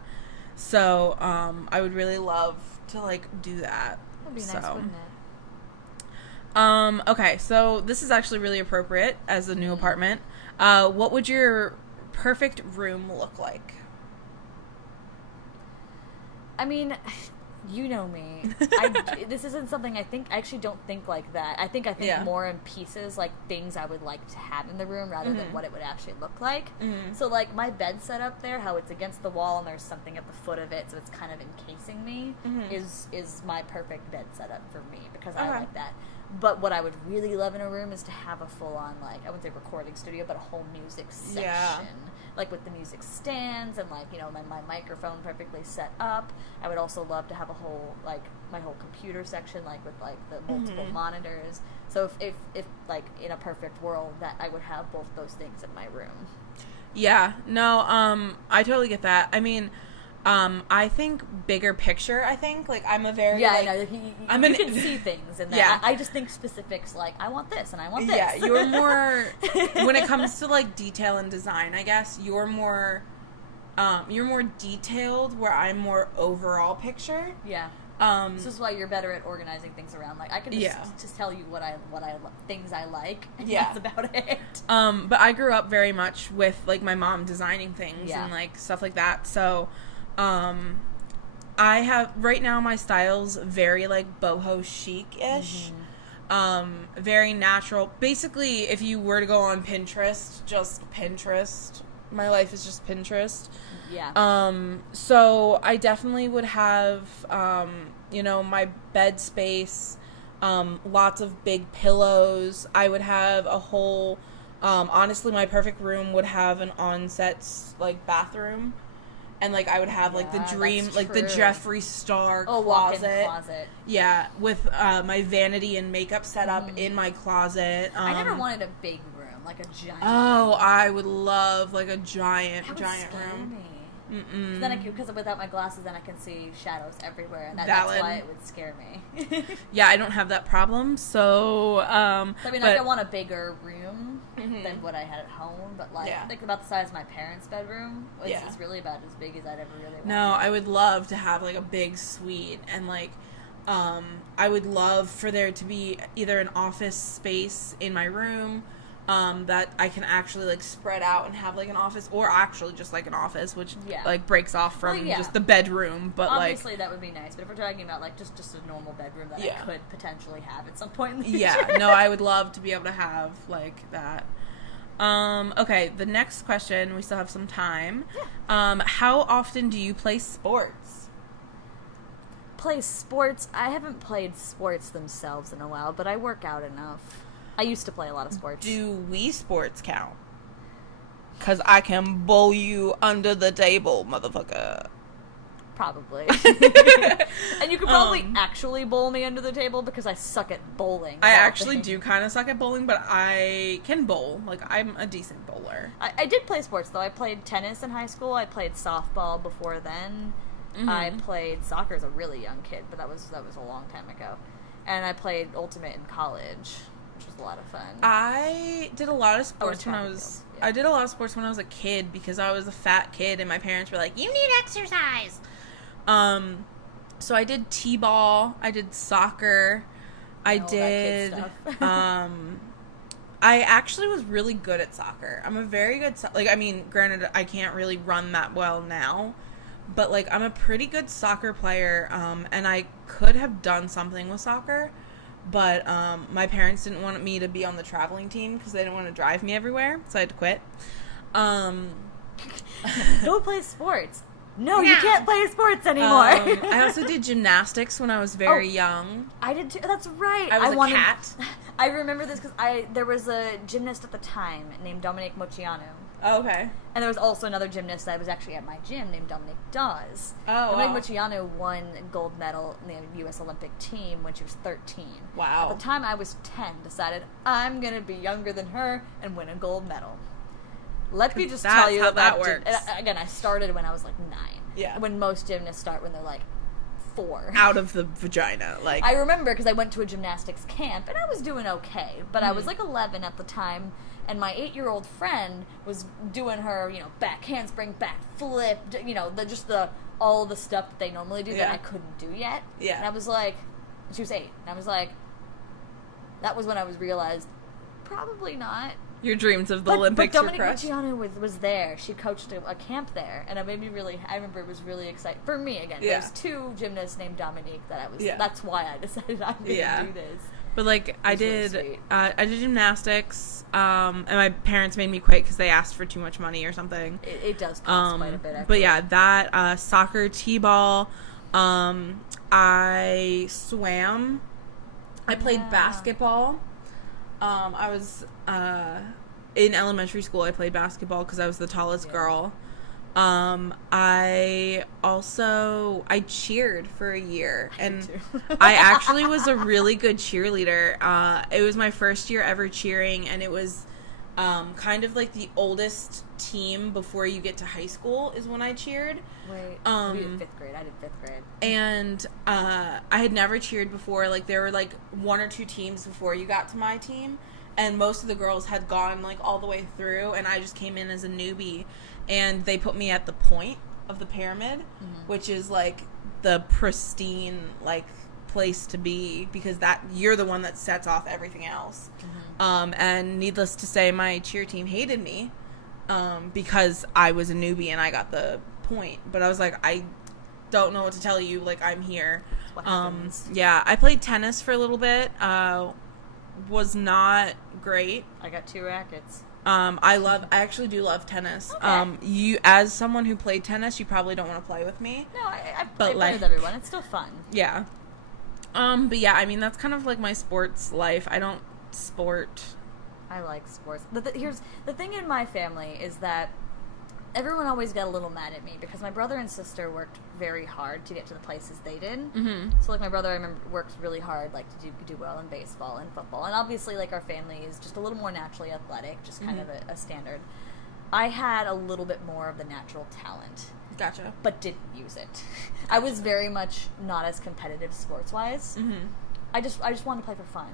So, I would really love to, like, do that. That'd be nice, wouldn't it? Okay, so this is actually really appropriate as a new apartment. What would your perfect room look like? I mean, you know me. This isn't something I actually don't think like that. I think more in pieces, like things I would like to have in the room rather than what it would actually look like. Mm-hmm. So, like, my bed set up there, how it's against the wall and there's something at the foot of it, so it's kind of encasing me, is my perfect bed setup for me, because I like that. But what I would really love in a room is to have a full-on, like, I wouldn't say recording studio, but a whole music section. Yeah. Like, with the music stands and, like, my microphone perfectly set up. I would also love to have a whole, like, my whole computer section, like, with, like, the multiple monitors. So if like, in a perfect world, that I would have both those things in my room. Yeah. No, I totally get that. I mean... I think bigger picture, like, I'm a very, like... Yeah, I know, you can see things, and I just think specifics, like, I want this, and I want this. Yeah, you're more, when it comes to, like, detail and design, I guess, you're more detailed, where I'm more overall picture. Yeah. This is why you're better at organizing things around. Like, I can just tell you what I things I like, and that's about it. But I grew up very much with, like, my mom designing things and, like, stuff like that, so... I have, right now, my style's very, like, boho chic-ish. Very natural. Basically, if you were to go on Pinterest, just Pinterest. My life is just Pinterest. Yeah. So I definitely would have, my bed space, lots of big pillows. I would have a whole, honestly, my perfect room would have an on-set, like, bathroom. and like I would have like the dream, like the Jeffree Star closet. Walk-in closet. Yeah, with my vanity and makeup set up in my closet. I never wanted a big room, like a giant. Oh, room. I would love like a giant room. Me. Then because without my glasses, then I can see shadows everywhere, and that's why it would scare me. Yeah, I don't have that problem, so. I mean, I want a bigger room than what I had at home, but think about the size of my parents' bedroom. It's really about as big as I'd ever really want. No, I would love to have like a big suite, and like, I would love for there to be either an office space in my room. That I can actually like spread out and have like an office, or actually just like an office, which like breaks off from just the bedroom. But obviously that would be nice. But if we're talking about like just a normal bedroom that I could potentially have at some point in the future. Yeah, no, I would love to be able to have like that. Okay, the next question. We still have some time. Yeah. How often do you play sports? Play sports? I haven't played sports themselves in a while, but I work out enough. I used to play a lot of sports. Do Wii Sports count? Because I can bowl you under the table, motherfucker. Probably. And you could probably actually bowl me under the table because I suck at bowling. I actually do kind of suck at bowling, but I can bowl. Like, I'm a decent bowler. I did play sports, though. I played tennis in high school. I played softball before then. I played soccer as a really young kid, but that was a long time ago. And I played Ultimate in college. Which was a lot of fun. I did a lot of sports when I was... Yeah. I did a lot of sports when I was a kid because I was a fat kid and my parents were like, you need exercise! So I did t-ball, I did soccer, I did... I actually was really good at soccer. I'm a very good... Like, I mean, granted, I can't really run that well now, but, like, I'm a pretty good soccer player, and I could have done something with soccer. But my parents didn't want me to be on the traveling team because they didn't want to drive me everywhere, so I had to quit. Go play sports. No, you can't play sports anymore. I also did gymnastics when I was very young. I did too. That's right. I was a cat. I remember this because there was a gymnast at the time named Dominique Moceanu. Oh, okay. And there was also another gymnast that was actually at my gym named Dominique Dawes. Oh, Dominique Moceanu won gold medal in the U.S. Olympic team when she was 13. Wow. At the time I was 10, decided I'm going to be younger than her and win a gold medal. Let me just tell you that works. Again, I started when I was like 9. Yeah. When most gymnasts start when they're like 4. Out of the vagina. Like I remember because I went to a gymnastics camp and I was doing okay. But I was like 11 at the time. And my 8-year-old friend was doing her, back handspring, back flip, all the stuff that they normally do that I couldn't do yet. Yeah. And I was like, she was 8. And I was like, that was when I realized, probably not. Your dreams of the Olympics were crushed. But Dominique Moceanu was there. She coached a camp there. And it made me I remember it was really exciting. For me, again, there's 2 gymnasts named Dominique that's why I decided I'm going to do this. But, like, I did gymnastics, and my parents made me quit because they asked for too much money or something. It does cost quite a bit, actually. But, yeah, that, soccer, t-ball, I swam, I played basketball, I was, in elementary school, I played basketball because I was the tallest girl. I cheered for a year, and I actually was a really good cheerleader. It was my first year ever cheering, and it was kind of like the oldest team before you get to high school is when I cheered. Right. We did 5th grade. I did 5th grade. And I had never cheered before. Like, there were like 1 or 2 teams before you got to my team, and most of the girls had gone like all the way through, and I just came in as a newbie. And they put me at the point of the pyramid, which is like the pristine like place to be because that you're the one that sets off everything else. And needless to say, my cheer team hated me because I was a newbie and I got the point. But I was like, I don't know what to tell you. Like, I'm here. Yeah, I played tennis for a little bit. Was not great. I got 2 rackets. I actually do love tennis. Okay. You, as someone who played tennis, you probably don't want to play with me. No, I play with everyone. It's still fun. Yeah. But yeah, I mean, that's kind of like my sports life. I don't sport. I like sports. Here's the thing in my family is that everyone always got a little mad at me because my brother and sister worked very hard to get to the places they did. Mm-hmm. So, like, my brother, I remember, worked really hard, like, to do well in baseball and football. And obviously, like, our family is just a little more naturally athletic, just kind of a standard. I had a little bit more of the natural talent. Gotcha. But didn't use it. I was very much not as competitive sports-wise. Mm-hmm. I just wanted to play for fun.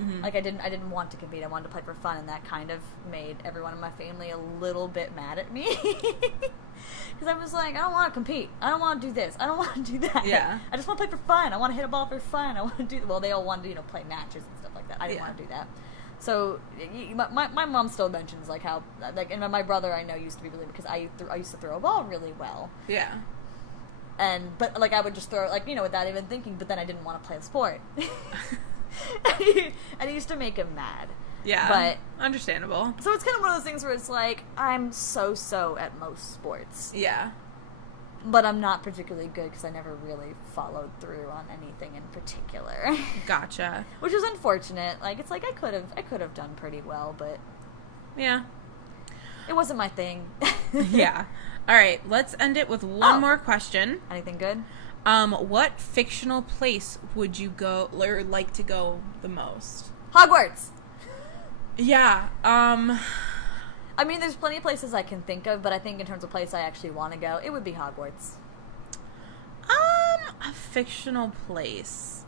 Mm-hmm. Like, I didn't want to compete. I wanted to play for fun, and that kind of made everyone in my family a little bit mad at me. Because I was like, I don't want to compete. I don't want to do this. I don't want to do that. Yeah. I just want to play for fun. I want to hit a ball for fun. I want to do... Well, they all wanted to, play matches and stuff like that. I didn't want to do that. So, my mom still mentions, like, how... Like, and my brother, I know, used to be really... Because I used to throw a ball really well. Yeah. But, like, I would just throw, like, without even thinking, but then I didn't want to play the sport. And it used to make him mad. Yeah. But understandable. So it's kind of one of those things where it's like, I'm so at most sports. Yeah. But I'm not particularly good because I never really followed through on anything in particular. Gotcha. Which is unfortunate. Like, it's like I could have done pretty well, but yeah. It wasn't my thing. Yeah. All right, let's end it with one more question. Anything good? What fictional place would you go or like to go the most? Hogwarts. Yeah. I mean, there's plenty of places I can think of, but I think in terms of place I actually want to go, it would be Hogwarts. A fictional place.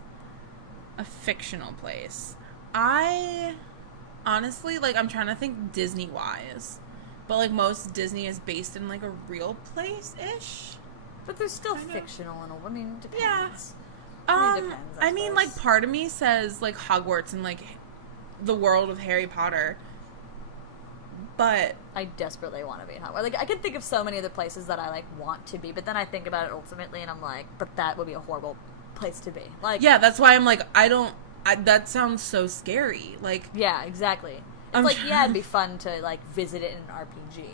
I honestly, like, I'm trying to think Disney-wise. But, like, most Disney is based in, like, a real place-ish. But they're still fictional and all. I mean, it depends. Yeah. It depends, I mean, like, part of me says, like, Hogwarts and, like, the world of Harry Potter. But I desperately want to be in Hogwarts. Like, I can think of so many other places that I, like, want to be, but then I think about it ultimately and I'm like, but that would be a horrible place to be. Like, yeah, that's why I'm like, that sounds so scary. Like, yeah, exactly. It's like, yeah, it'd be fun to, like, visit it in an RPG.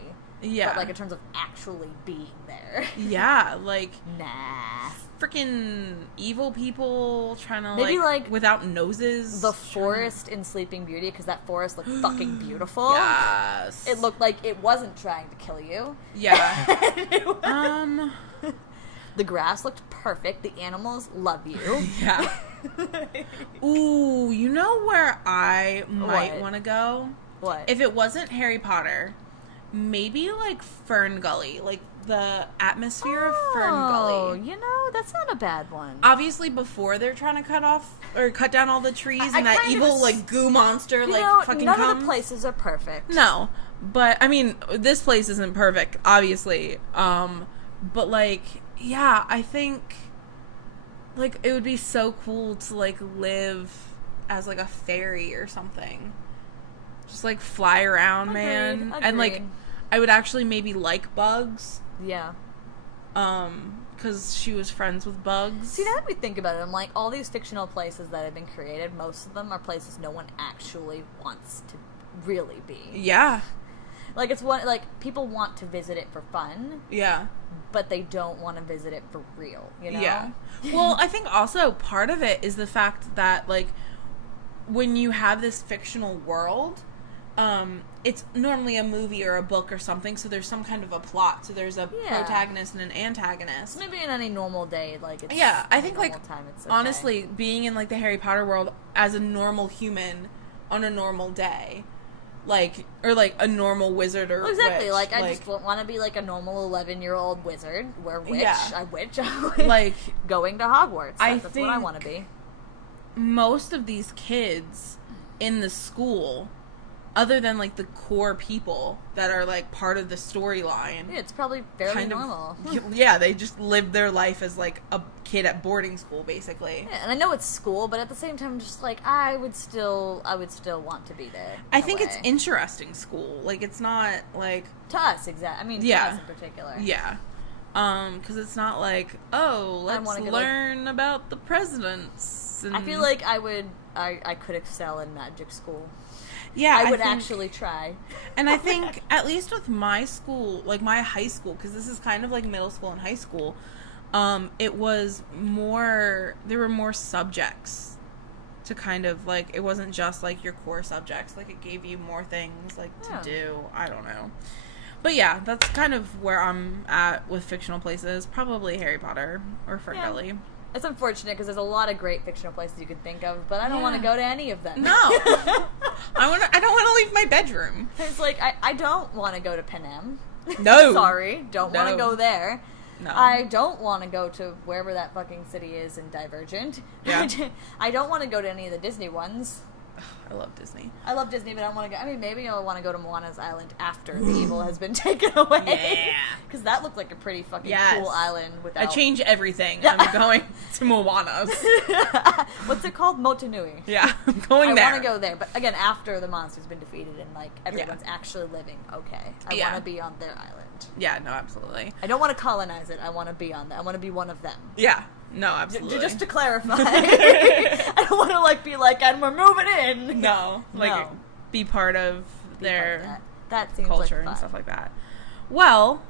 Yeah. But, like, in terms of actually being there. Yeah, like... Nah. Freaking evil people trying to, maybe, like, without noses. The forest in Sleeping Beauty, because that forest looked fucking beautiful. Yes. It looked like it wasn't trying to kill you. Yeah. The grass looked perfect. The animals love you. Yeah. Ooh, you know where I might want to go? What? If it wasn't Harry Potter, maybe, like, Fern Gully. Like, the atmosphere of Fern Gully. Oh, you know, that's not a bad one. Obviously, before they're trying to cut down all the trees and that evil, like, goo monster, fucking none comes. of the places are perfect. No. But, I mean, this place isn't perfect, obviously. But, like... Yeah, I think, like, it would be so cool to, like, live as, like, a fairy or something. Just, like, fly around, man. Agreed. And, like, I would actually maybe like bugs. Yeah. Because she was friends with bugs. See, now that we think about it, I'm like, all these fictional places that have been created, most of them are places no one actually wants to really be. Yeah. Like, it's one, like, people want to visit it for fun. Yeah. But they don't want to visit it for real, you know? Yeah. Well, I think also part of it is the fact that, like, when you have this fictional world, it's normally a movie or a book or something, so there's some kind of a plot. So there's a protagonist and an antagonist. Maybe in any normal day, like, it's... Yeah, I think, like, time, it's okay. honestly, being in, like, the Harry Potter world as a normal human on a normal day... Like, or, like, a normal wizard or exactly, witch. Like, I just want to be, like, a normal 11-year-old wizard, like, going to Hogwarts. That's think what I want to be. Most of these kids in the school, other than, like, the core people that are, like, part of the storyline... Yeah, it's probably fairly normal. Yeah, they just live their life as, like, a kid at boarding school, basically. Yeah, and I know it's school, but at the same time, just, like, I would still want to be there. I think it's interesting school. Like, it's not, like... To us, exactly. I mean, to us in particular. Yeah. Because it's not like, oh, let's learn about the presidents. And... I feel like I could excel in magic school. Yeah, I would actually try. And I think, at least with my school, like my high school, because this is kind of like middle school and high school, it was more, there were more subjects to kind of, like, it wasn't just, like, your core subjects. Like, it gave you more things, like, to do. I don't know. But yeah, that's kind of where I'm at with fictional places. Probably Harry Potter or Ferngully. It's unfortunate because there's a lot of great fictional places you can think of, but I don't want to go to any of them. No. I don't want to leave my bedroom. It's like, I don't want to go to Panem. No. Sorry, don't want to go there. No. I don't want to go to wherever that fucking city is in Divergent. Yeah. I don't want to go to any of the Disney ones. I love Disney. I love Disney, but I don't want to go. I mean, maybe I'll want to go to Moana's Island after the evil has been taken away. Yeah. Because that looked like a pretty fucking cool island. Without... I change everything. I'm going to Moana's. What's it called? Motunui. Yeah, I'm going there. I want to go there, but again, after the monster's been defeated and like everyone's actually living okay. I want to be on their island. Yeah, no, absolutely. I don't want to colonize it. I want to be on that. I want to be one of them. Yeah. No, absolutely. Just to clarify. I don't want to, like, be like, and we're moving in. No. Like, be part of their that seems culture like fun. and stuff like that. Well,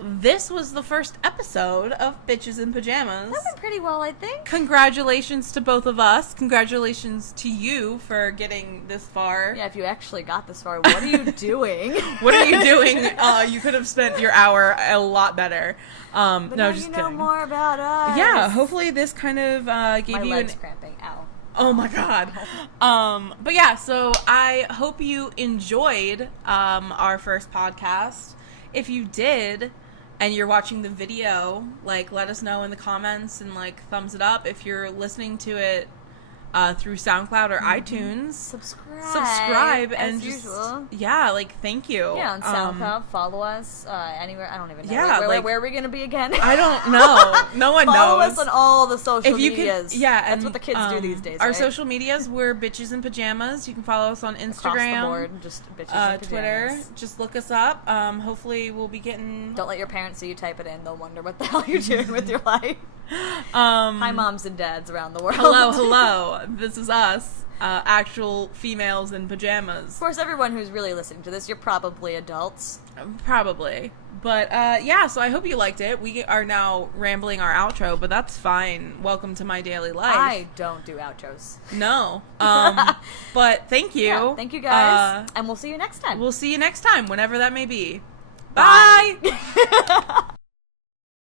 this was the first episode of Bitches in Pajamas. That went pretty well, I think. Congratulations to both of us. Congratulations to you for getting this far. Yeah, if you actually got this far, what are you doing? What are you doing? You could have spent your hour a lot better. But no, now just you know kidding. more about us. Yeah, hopefully this kind of gave My you leg's cramping. Ow. Oh my god. But yeah, so I hope you enjoyed our first podcast. If you did, and you're watching the video, like, let us know in the comments and, like, thumbs it up. If you're listening to it through SoundCloud or iTunes, subscribe and as usual. Yeah, like, thank you. Yeah, on SoundCloud, follow us anywhere. I don't even know. Yeah, where are we going to be again? I don't know. No one follow knows. us on all the social That's medias. That's what the kids do these days. Our right? social medias, we're Bitches in Pajamas. You can follow us on Instagram, across the board, just Bitches in Pajamas. Twitter. Just look us up. Hopefully, we'll be getting. Don't let your parents see you type it in. They'll wonder what the hell you're doing with your life. Hi, moms and dads around the world. Hello. This is us, actual females in pajamas. Of course, everyone who's really listening to this, you're probably adults. Probably. But, yeah, so I hope you liked it. We are now rambling our outro, but that's fine. Welcome to my daily life. I don't do outros. No. But thank you. Yeah, thank you, guys. And we'll see you next time. We'll see you next time, whenever that may be. Bye!